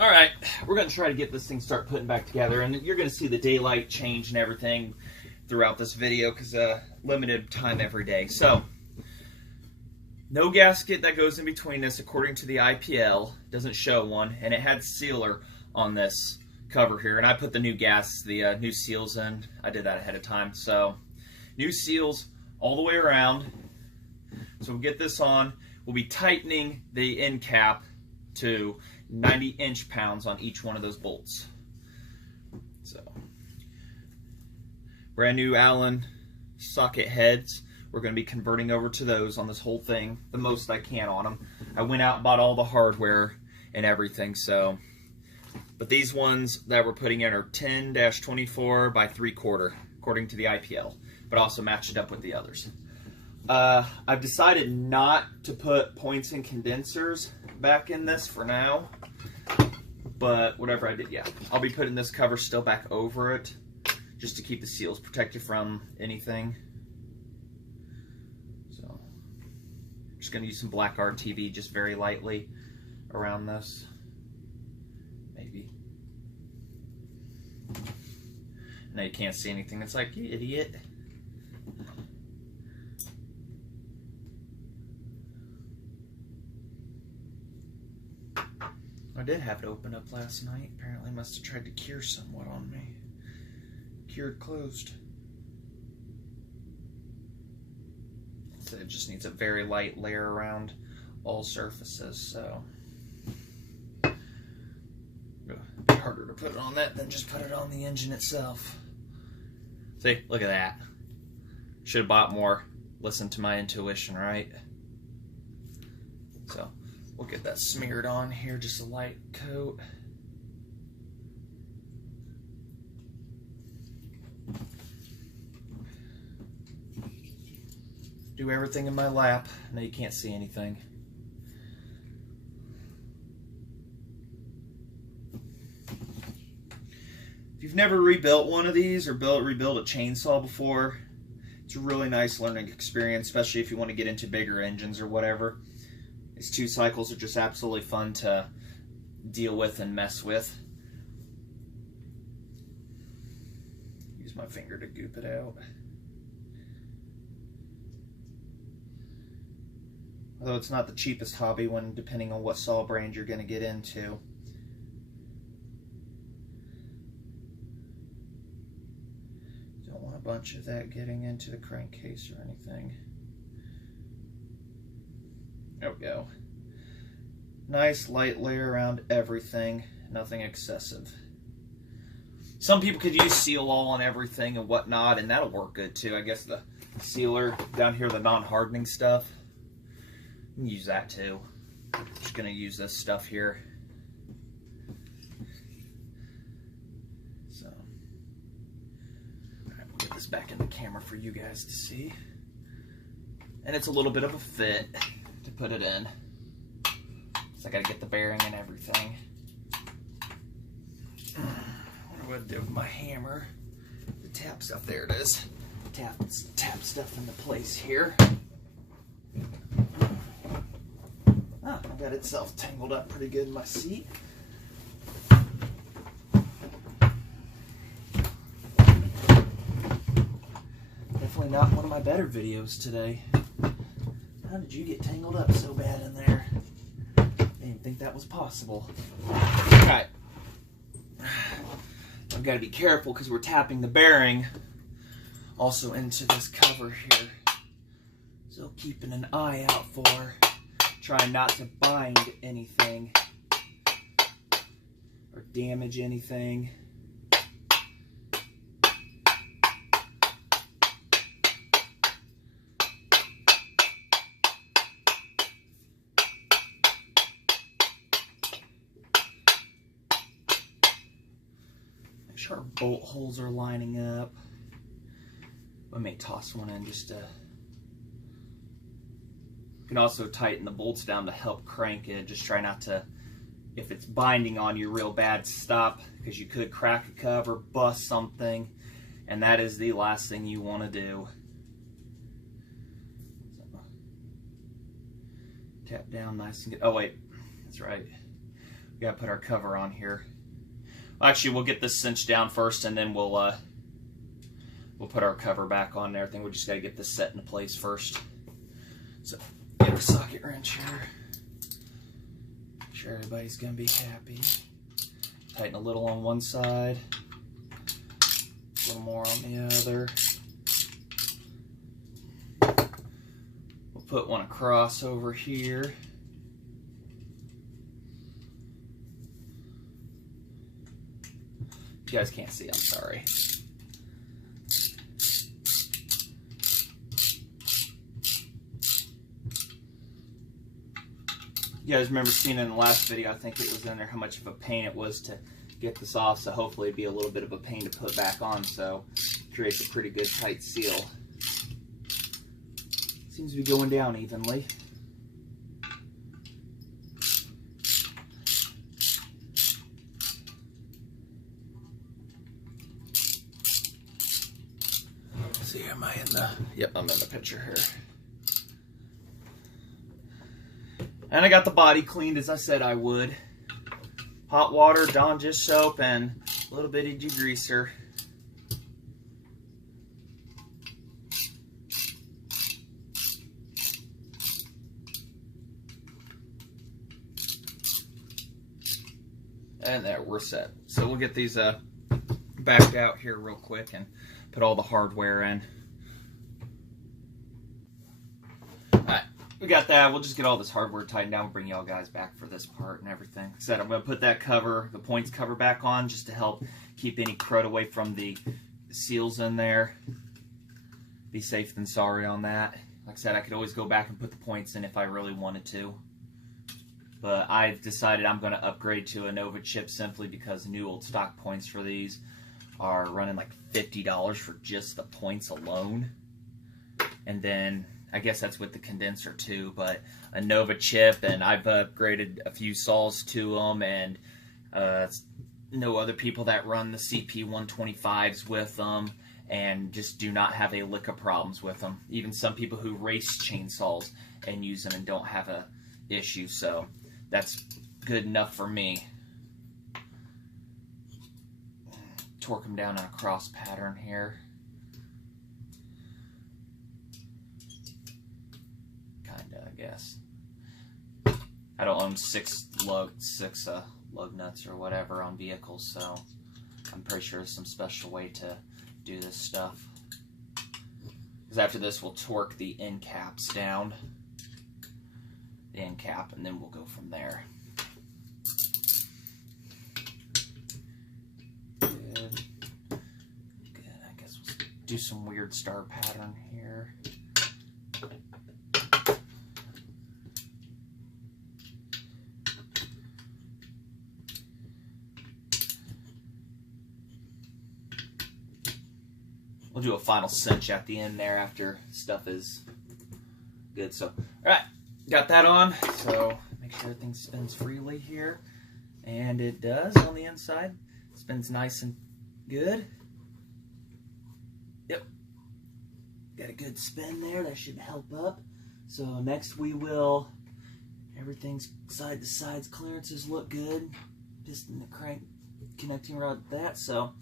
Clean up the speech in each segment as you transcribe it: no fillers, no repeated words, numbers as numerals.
All right, we're going to try to get this thing start putting back together, and you're going to see the daylight change and everything throughout this video because limited time every day. So, no gasket that goes in between this according to the IPL. Doesn't show one, and it had sealer on this cover here, and I put the new new seals in. I did that ahead of time. So, new seals all the way around. So we'll get this on. We'll be tightening the end cap to 90 inch-pounds on each one of those bolts. So, brand new Allen socket heads. We're going to be converting over to those on this whole thing, the most I can on them. I went out and bought all the hardware and everything, so. But these ones that we're putting in are 10-24 by 3/4, according to the IPL, but also match it up with the others. I've decided not to put points and condensers back in this for now, but whatever I did, yeah. I'll be putting this cover still back over it, just to keep the seals protected from anything. So, I'm just going to use some black RTV just very lightly around this. Maybe. Now you can't see anything. It's like, you idiot. I did have it open up last night. Apparently must have tried to cure somewhat on me. Cured closed. So it just needs a very light layer around all surfaces, so it's harder to put it on that than just put it on the engine itself. See, look at that. Should have bought more. Listen to my intuition, right? So we'll get that smeared on here, just a light coat. Do everything in my lap. Now you can't see anything. If you've never rebuilt one of these or rebuilt a chainsaw before, it's a really nice learning experience, especially if you want to get into bigger engines or whatever. These 2 cycles are just absolutely fun to deal with and mess with. Use my finger to goop it out. Although it's not the cheapest hobby when depending on what saw brand you're going to get into. Don't want a bunch of that getting into the crankcase or anything. There we go. Nice light layer around everything, nothing excessive. Some people could use seal all on everything and whatnot, and that'll work good too. I guess the sealer down here, the non-hardening stuff, you can use that too. Just gonna use this stuff here. So, all right, we'll get this back in the camera for you guys to see. And it's a little bit of a fit to put it in. So I gotta get the bearing and everything. What do I do with my hammer? The tap stuff, there it is. Tap stuff into place here. Ah, I got itself tangled up pretty good in my seat. Definitely not one of my better videos today. How did you get tangled up so bad in there? I didn't think that was possible. Alright. I've got to be careful because we're tapping the bearing also into this cover here. So keeping an eye out for trying not to bind anything or damage anything. Make sure our bolt holes are lining up. I may toss one in just to. You can also tighten the bolts down to help crank it. Just try not to, if it's binding on you real bad, stop, because you could crack a cover, bust something, and that is the last thing you want to do. So, tap down nice and good. Oh wait, that's right. gotta put our cover on here. Well, actually, we'll get this cinched down first, and then we'll put our cover back on and everything. We just gotta get this set into place first. So get our socket wrench here. Make sure everybody's gonna be happy. Tighten a little on one side, a little more on the other. We'll put one across over here. You guys can't see, I'm sorry. You guys remember seeing in the last video, I think it was in there, how much of a pain it was to get this off, so hopefully it'd be a little bit of a pain to put back on, so it creates a pretty good tight seal. Seems to be going down evenly. Let's see, am I in the... Yep, I'm in the picture here. And I got the body cleaned as I said I would. Hot water, Dawn dish soap, and a little bit of degreaser. And there, we're set. So we'll get these backed out here real quick and put all the hardware in. Alright, we got that. We'll just get all this hardware tightened down. We'll bring y'all guys back for this part and everything. Like I said, I'm going to put that cover, the points cover back on just to help keep any crud away from the seals in there. Be safe than sorry on that. Like I said, I could always go back and put the points in if I really wanted to. But I've decided I'm going to upgrade to a Nova chip simply because new old stock points for these are running like $50 for just the points alone. And then I guess that's with the condenser too, but a Nova chip, and I've upgraded a few saws to them, and know other people that run the CP125s with them and just do not have a lick of problems with them. Even some people who race chainsaws and use them and don't have a issue, so that's good enough for me. Torque them down in a cross pattern here. Kinda, I guess. I don't own six lug nuts or whatever on vehicles, so I'm pretty sure there's some special way to do this stuff. Because after this, we'll torque the end caps down. The end cap, and then we'll go from there. Good. Good. I guess we'll do some weird star pattern here. We'll do a final cinch at the end there after stuff is good. So, all right. Got that on, so make sure everything spins freely here. And it does on the inside. Spins nice and good. Yep. Got a good spin there. That should help up. So next we will, everything's side to sides clearances look good. Piston, the crank, connecting rod, that. So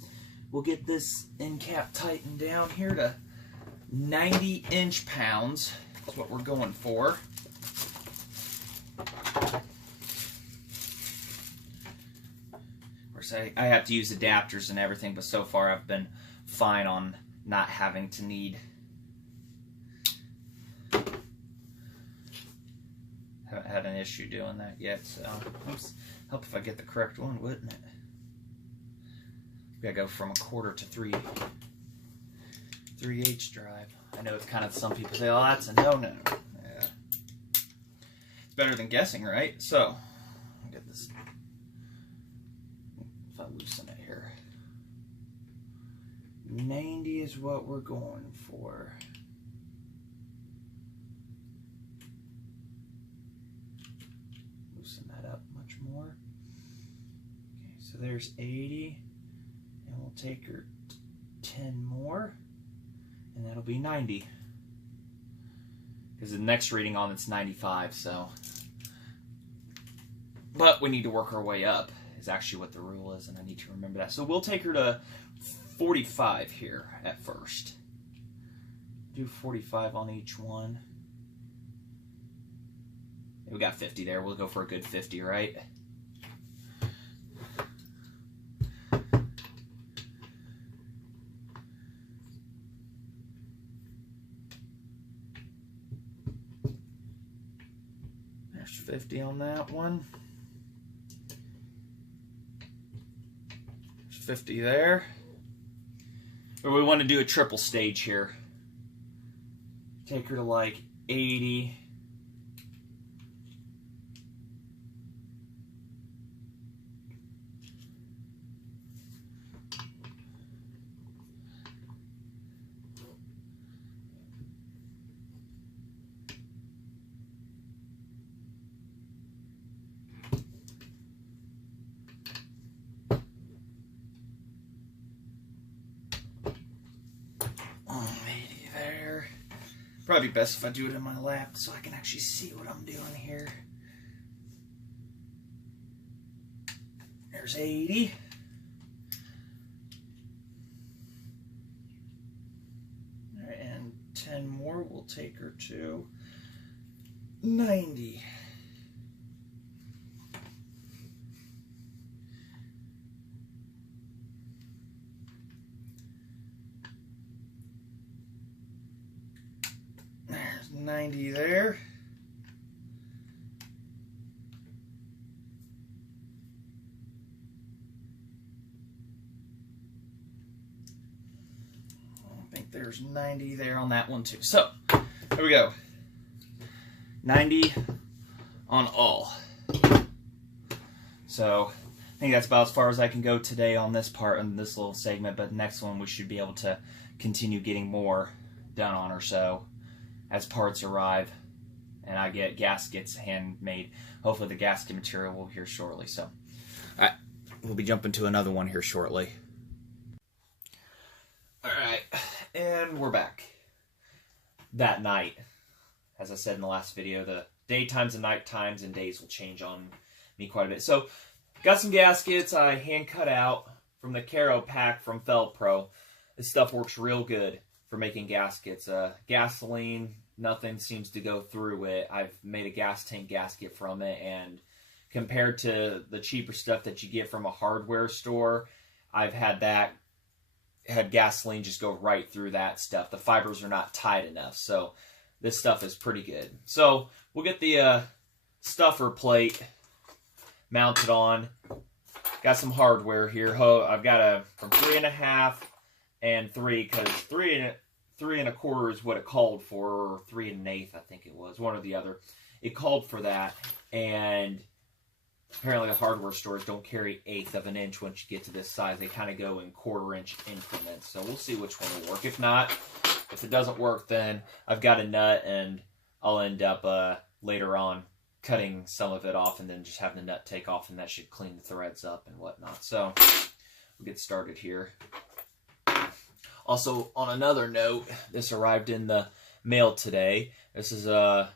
we'll get this end cap tightened down here to 90 inch-pounds. That's what we're going for. Of course, I have to use adapters and everything, but so far I've been fine on not having to need. Haven't had an issue doing that yet, so help if I get the correct one, wouldn't it? We gotta go from 1/4 to 3/8 drive. I know it's kind of, some people say, oh, that's a no-no. Yeah. It's better than guessing, right? So, I'll get this. If I loosen it here. 90 is what we're going for. Loosen that up much more. Okay, so there's 80. And we'll take her 10 more. And that'll be 90. Because the next reading on it's 95, so But we need to work our way up is actually what the rule is, and I need to remember that. So we'll take her to 45 here at first. Do 45 on each one. We got 50 there. We'll go for a good 50, right? There's 50 on that one. There's 50 there. Or we want to do a triple stage here. Take her to like 80. Probably best if I do it in my lap so I can actually see what I'm doing here. There's 80. All right, and 10 more. We'll take her to 90. There's 90 there. I think there's 90 there on that one too. So, here we go. 90 on all. So, I think that's about as far as I can go today on this part in this little segment, but the next one we should be able to continue getting more done on her. So, as parts arrive and I get gaskets handmade, hopefully the gasket material will here shortly. So, all right, we'll be jumping to another one here shortly. All right, and we're back. That night, as I said in the last video, the daytimes and night times and days will change on me quite a bit. So, got some gaskets I hand cut out from the Caro pack from Feld Pro. This stuff works real good for making gaskets. Gasoline, nothing seems to go through it. I've made a gas tank gasket from it, and compared to the cheaper stuff that you get from a hardware store, I've had gasoline just go right through that stuff. The fibers are not tight enough, so this stuff is pretty good. So we'll get the stuffer plate mounted on. Got some hardware here. I've got a from 3.5 and 3, because 3 3.25 is what it called for, or 3 1/8, I think it was, one or the other. It called for that, and apparently the hardware stores don't carry 1/8 of an inch once you get to this size. They kind of go in 1/4 inch increments. So we'll see which one will work. If not, if it doesn't work, then I've got a nut, and I'll end up later on cutting some of it off and then just having the nut take off, and that should clean the threads up and whatnot. So we'll get started here. Also, on another note, this arrived in the mail today. This is the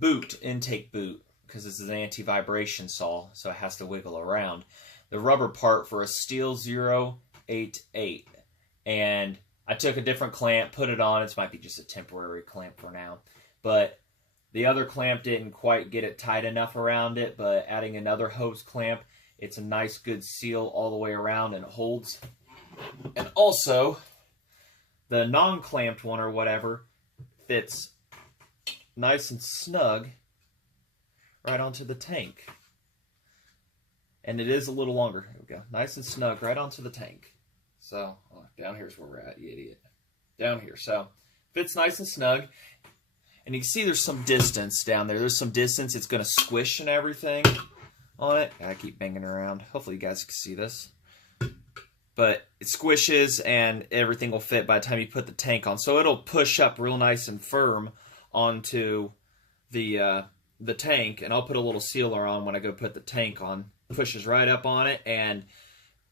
boot, intake boot, because this is an anti-vibration saw, so it has to wiggle around. The rubber part for a steel 088, and I took a different clamp, put it on. It might be just a temporary clamp for now, but the other clamp didn't quite get it tight enough around it, but adding another hose clamp, it's a nice good seal all the way around, and it holds. And also, the non-clamped one or whatever fits nice and snug right onto the tank. And it is a little longer. Here we go. Nice and snug right onto the tank. So, down here's where we're at, you idiot. Down here. So, fits nice and snug. And you can see there's some distance down there. There's some distance. It's going to squish and everything on it. I keep banging around. Hopefully you guys can see this. But it squishes and everything will fit by the time you put the tank on. So it'll push up real nice and firm onto the tank. And I'll put a little sealer on when I go put the tank on. Pushes right up on it, and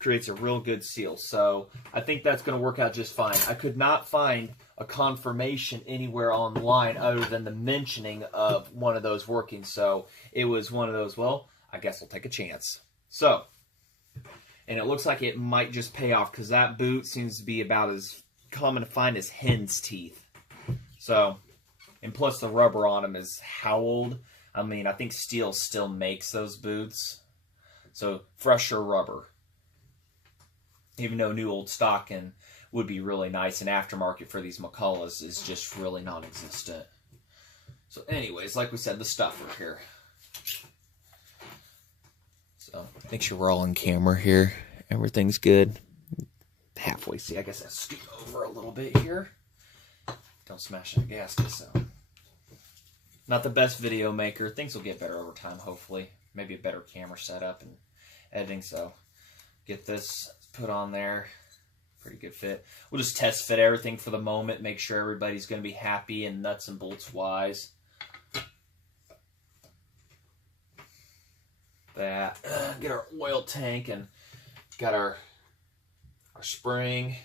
creates a real good seal. So I think that's going to work out just fine. I could not find a confirmation anywhere online other than the mentioning of one of those working. So it was one of those, well, I guess I'll take a chance. So, and it looks like it might just pay off because that boot seems to be about as common to find as hen's teeth. So, and plus the rubber on them is how old? I mean, I think Steel still makes those boots. So, fresher rubber. Even though new old stock and would be really nice, and aftermarket for these McCullochs is just really non-existent. So anyways, like we said, the stuffer here. So make sure we're all in camera here. Everything's good. Halfway, see, I guess I scoot over a little bit here. Don't smash that gasket, so. Not the best video maker. Things will get better over time, hopefully. Maybe a better camera setup and editing, so get this put on there. Pretty good fit. We'll just test fit everything for the moment, make sure everybody's going to be happy and nuts and bolts wise. That, get our oil tank and got our spring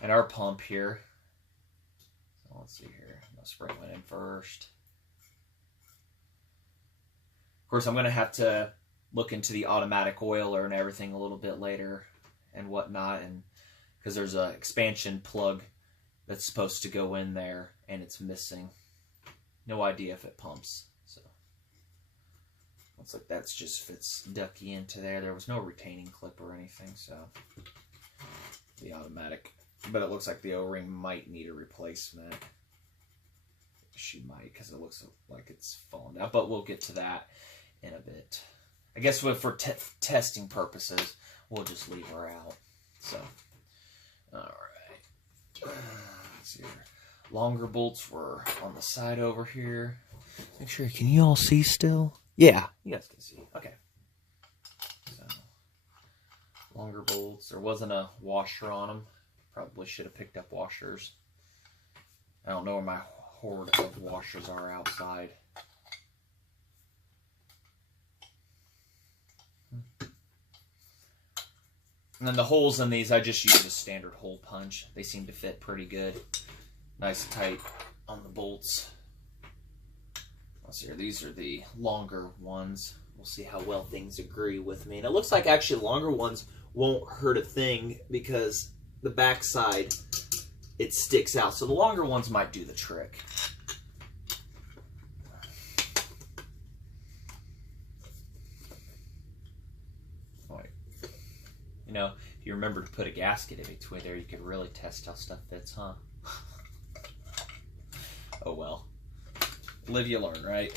and our pump here. So let's see here. The spring went in first. Of course, I'm going to have to look into the automatic oiler and everything a little bit later and whatnot, and because there's an expansion plug that's supposed to go in there and it's missing. No idea if it pumps. So looks like that's just fits ducky into there. There was no retaining clip or anything, so the automatic. But it looks like the O-ring might need a replacement. She might, because it looks like it's fallen down. But we'll get to that in a bit. I guess for testing purposes, we'll just leave her out. So, all right. Let's see here. Longer bolts were on the side over here. Make sure, can you all see still? Yeah, you guys can see. Okay. So, longer bolts. There wasn't a washer on them. Probably should have picked up washers. I don't know where my hoard of washers are outside. And then the holes in these, I just use a standard hole punch. They seem to fit pretty good. Nice tight on the bolts. Let's see here. These are the longer ones. We'll see how well things agree with me. And it looks like actually longer ones won't hurt a thing because the back side, it sticks out. So the longer ones might do the trick. You know, if you remember to put a gasket in between there, you could really test how stuff fits, huh? Oh well. Live you learn, right?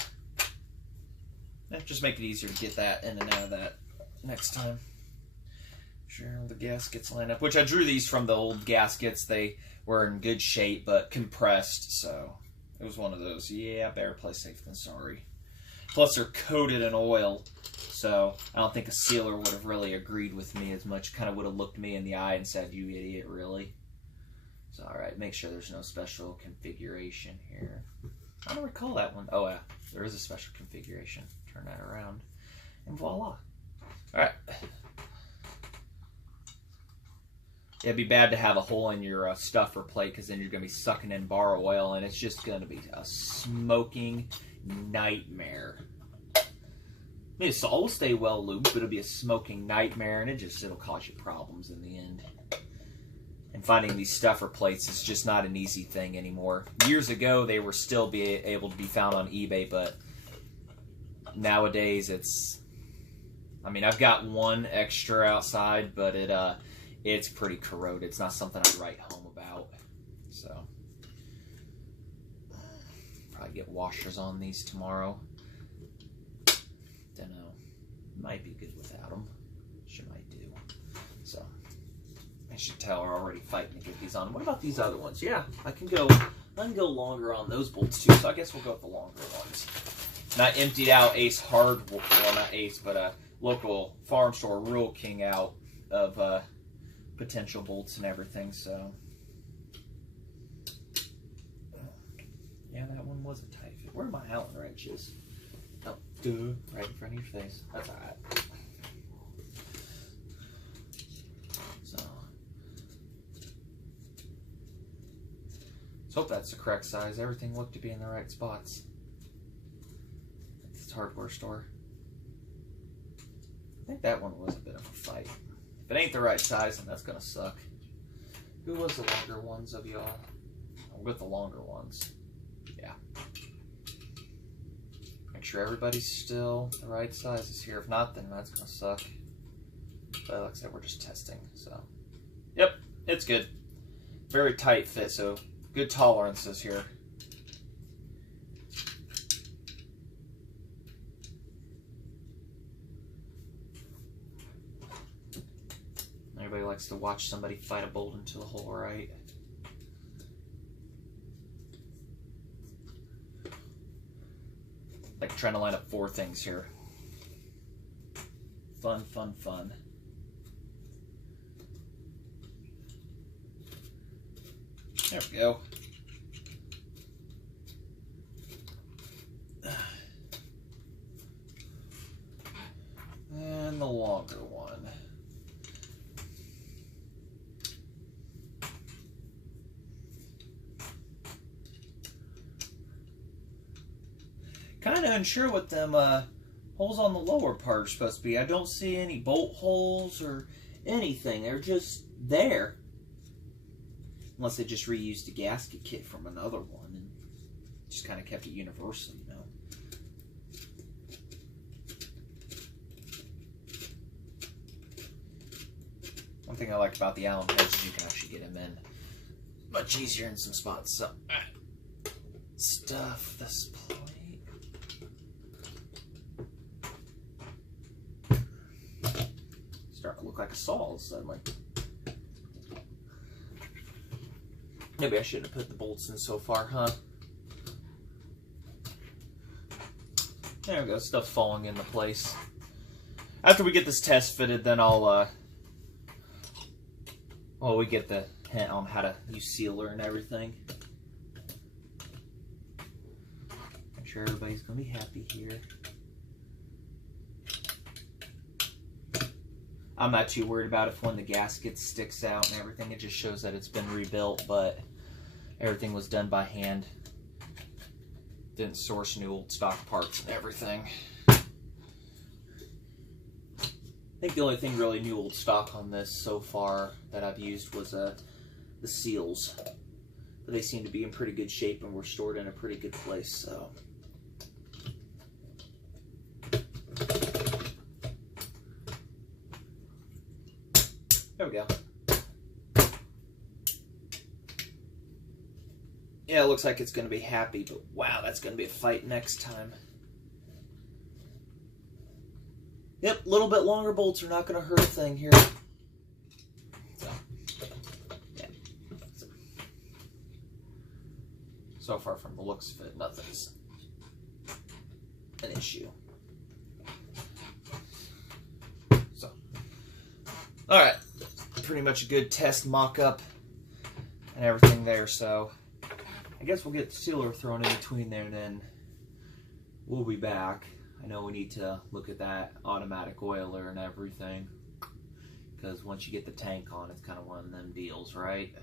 Just make it easier to get that in and out of that next time. Sure, the gaskets line up. Which I drew these from the old gaskets. They were in good shape, but compressed, so it was one of those. Yeah, better play safe than sorry. Plus, they're coated in oil. So I don't think a sealer would have really agreed with me as much. Kind of would have looked me in the eye and said, "You idiot, really?" So all right, make sure there's no special configuration here. I don't recall that one. Oh yeah, there is a special configuration. Turn that around, and voila. All right. Yeah, it'd be bad to have a hole in your stuffer plate because then you're going to be sucking in bar oil, and it's just going to be a smoking nightmare. I mean, it's always stay well lubed, but it'll be a smoking nightmare, and it'll cause you problems in the end. And finding these stuffer plates is just not an easy thing anymore. Years ago, they were still able to be found on eBay, but nowadays it's. I mean, I've got one extra outside, but it's pretty corroded. It's not something I write home about. So, probably get washers on these tomorrow. Don't know. Might be good without them. She might do. So, I should tell her already fighting to get these on. What about these other ones? Yeah, I can go longer on those bolts too. So I guess we'll go with the longer ones. And I emptied out Ace Hardware, well not Ace, but a local farm store, Rural King, out of potential bolts and everything. So, yeah, that one was a tight fit. Where are my Allen wrenches? Oh, duh, right in front of your face. That's all right. Let's hope that's the correct size. Everything looked to be in the right spots. It's a hardware store. I think that one was a bit of a fight. If it ain't the right size, then that's gonna suck. Who was the longer ones of y'all? With the longer ones. Yeah. Make sure everybody's still the right sizes here. If not, then that's gonna suck. But like I said, we're just testing, so. Yep, it's good. Very tight fit, so good tolerances here. Everybody likes to watch somebody fight a bolt into the hole, right? Like trying to line up 4 things here. Fun, fun, fun. There we go. And the longer one. Kind of unsure what them holes on the lower part are supposed to be. I don't see any bolt holes or anything. They're just there. Unless they just reused a gasket kit from another one and just kind of kept it universal, you know. One thing I like about the Allen heads is you can actually get them in much easier in some spots. So, stuff this plate. Starting to look like a saw suddenly. Maybe I shouldn't have put the bolts in so far, huh? There we go, stuff's falling into place. After we get this test fitted, then I'll, well, we get the hint on how to use sealer and everything. I'm sure everybody's gonna be happy here. I'm not too worried about if when the gasket sticks out and everything. It just shows that it's been rebuilt, but everything was done by hand. Didn't source new old stock parts and everything. I think the only thing really new old stock on this so far that I've used was the seals. But they seem to be in pretty good shape and were stored in a pretty good place, so. There we go. Yeah, it looks like it's going to be happy, but wow, that's going to be a fight next time. Yep, a little bit longer bolts are not going to hurt a thing here. So, yeah. So far from the looks of it, nothing's an issue. So, alright. Pretty much a good test mock-up and everything there, so I guess we'll get the sealer thrown in between there and then we'll be back. I know we need to look at that automatic oiler and everything because once you get the tank on, it's kind of one of them deals, right?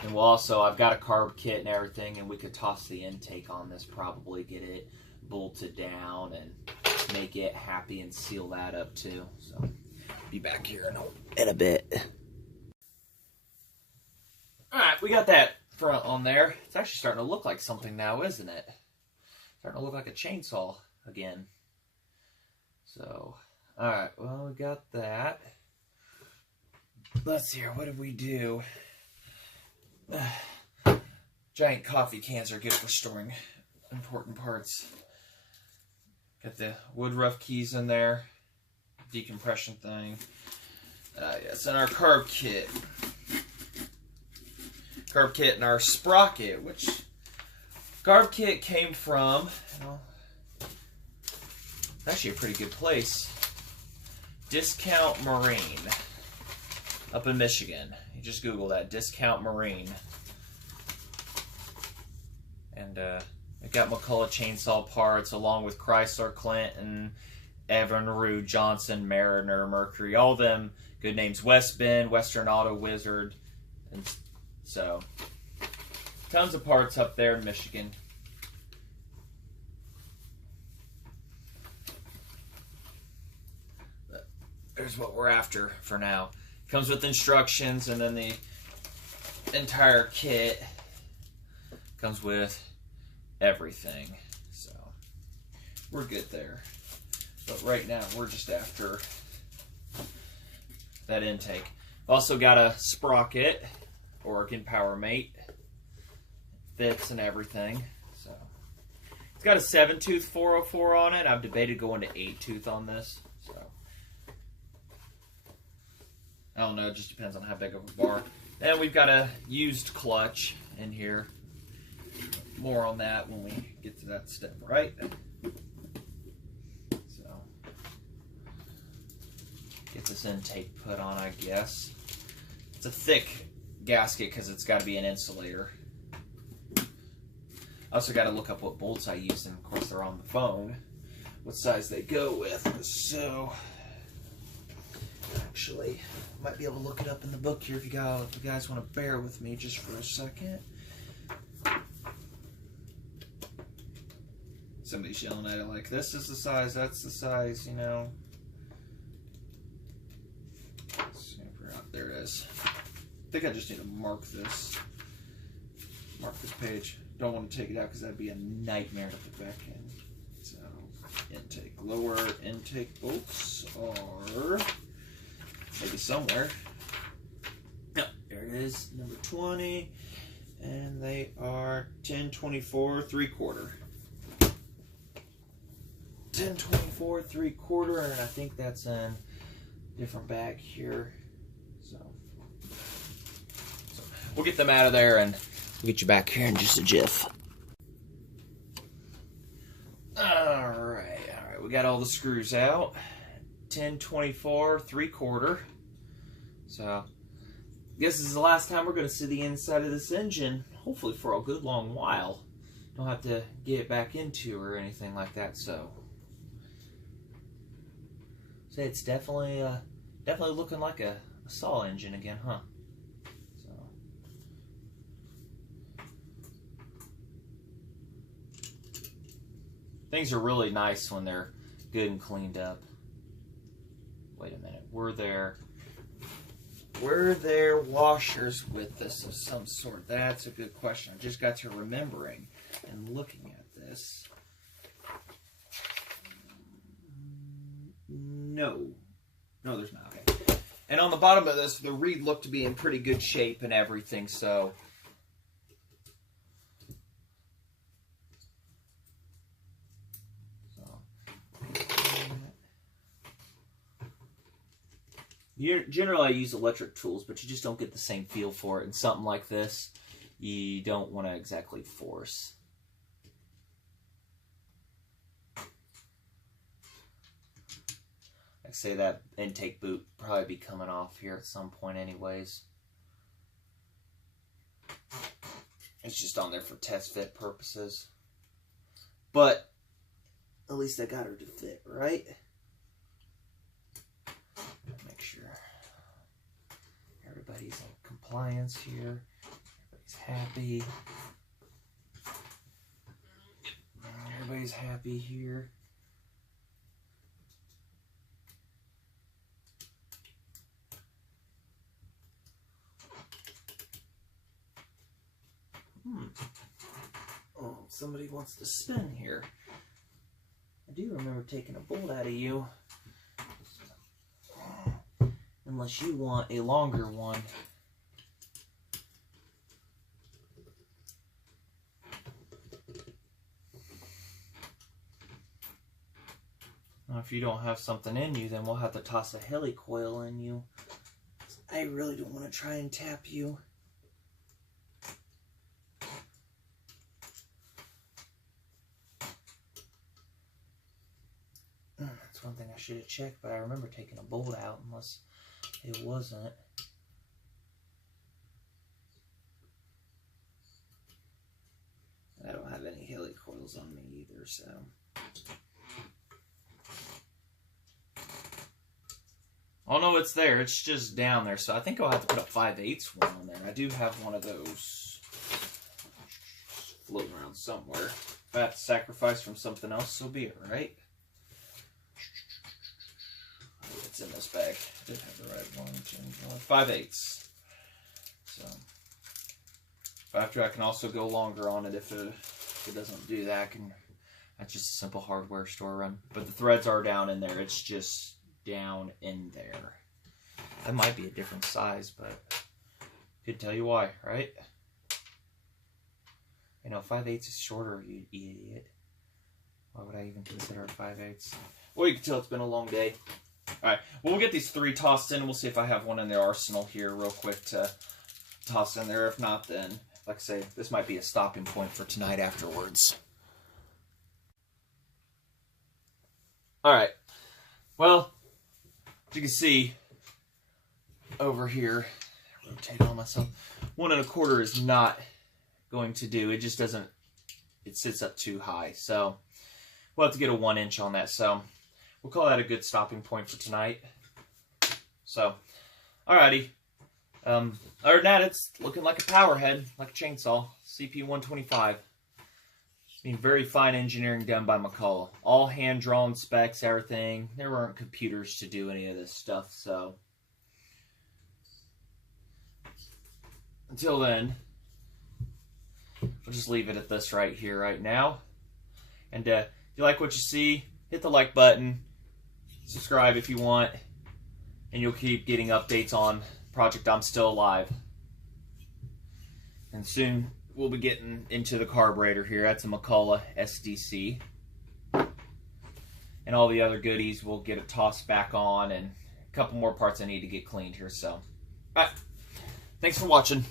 And we'll also, I've got a carb kit and everything, and we could toss the intake on this, probably get it bolted down and make it happy and seal that up too. So be back here in a bit. Alright, we got that front on there. It's actually starting to look like something now, isn't it? Starting to look like a chainsaw again. So, alright, well, we got that. Let's see here, what did we do? Giant coffee cans are good for storing important parts. Got the wood rough keys in there. Decompression thing. Yes, and our carb kit. Carb kit and our sprocket, which carb kit came from, actually a pretty good place. Discount Marine up in Michigan. You just Google that, Discount Marine. And it got McCulloch chainsaw parts along with Chrysler, Clinton, Evinrude, Johnson, Mariner, Mercury, all them good names. West Bend, Western Auto Wizard, and so Tons of parts up there in Michigan. But there's what we're after for now. Comes with instructions, and then the entire kit comes with everything. So we're good there. But right now we're just after that intake. Also got a sprocket, Oregon Power Mate. Fits and everything. So it's got a 7-tooth 404 on it. I've debated going to 8-tooth on this. So I don't know, it just depends on how big of a bar. And we've got a used clutch in here. More on that when we get to that step, right? So get this intake put on, I guess. It's a thick gasket because it's got to be an insulator. I also got to look up what bolts I used, and of course they're on the phone, what size they go with. So actually, I might be able to look it up in the book here if you guys want to bear with me just for a second. Somebody's yelling at it like, this is the size, that's the size, you know. Let's see if we're out. There it is. I think I just need to mark this page. Don't want to take it out because that'd be a nightmare to put back in. So, intake. Lower intake bolts are maybe somewhere. Yep, there it is, number 20. And they are 1024 3/4. 1024 3/4, and I think that's in a different bag here. So we'll get them out of there and we'll get you back here in just a jiff. Alright, we got all the screws out. 1024 3/4. So I guess this is the last time we're going to see the inside of this engine, hopefully for a good long while. Don't have to get it back into or anything like that. So it's definitely looking like a saw engine again, huh? So things are really nice when they're good and cleaned up. Wait a minute, were there washers with this of some sort? That's a good question. I just got to remembering and looking at this. No, there's not. Okay. And on the bottom of this, the reed looked to be in pretty good shape and everything, so generally I use electric tools, but you just don't get the same feel for it. And something like this, you don't want to exactly force. I say that intake boot probably be coming off here at some point anyways. It's just on there for test fit purposes. But at least I got her to fit, right? Make sure everybody's in compliance here. Everybody's happy. Everybody's happy here. Oh, somebody wants to spin here. I do remember taking a bolt out of you. Unless you want a longer one. Now, if you don't have something in you, then we'll have to toss a helicoil in you. I really don't want to try and tap you. That's one thing I should have checked, but I remember taking a bolt out unless it wasn't. I don't have any helicoils on me either, so. Oh no, it's there. It's just down there, so I think I'll have to put a 5/8 one on there. I do have one of those. floating around somewhere. If I have to sacrifice from something else, so be it, right? It's in this bag. I did have the right one. 5/8. So, after I can also go longer on it if it doesn't do that. That's just a simple hardware store run. But the threads are down in there. It's just down in there. That might be a different size, but could tell you why, right? You know, 5/8 is shorter, you idiot. Why would I even consider it 5/8? Well, you can tell it's been a long day. Alright, well, we'll get these 3 tossed in. We'll see if I have one in the arsenal here real quick to toss in there. If not, then, like I say, this might be a stopping point for tonight afterwards. Alright, well, as you can see over here, rotate on myself, 1 1/4 is not going to do. It just doesn't, it sits up too high. So we'll have to get a 1 inch on that. So we'll call that a good stopping point for tonight. So, alrighty. Other than that, it's looking like a power head, like a chainsaw, CP125. I mean, very fine engineering done by McCulloch. All hand-drawn specs, everything. There weren't computers to do any of this stuff, so. Until then, we'll just leave it at this right here, right now. And if you like what you see, hit the like button. Subscribe if you want. And you'll keep getting updates on Project I'm Still Alive. And soon we'll be getting into the carburetor here. That's a McCulloch SDC. And all the other goodies we'll get it tossed back on, and a couple more parts I need to get cleaned here. So, alright. Thanks for watching.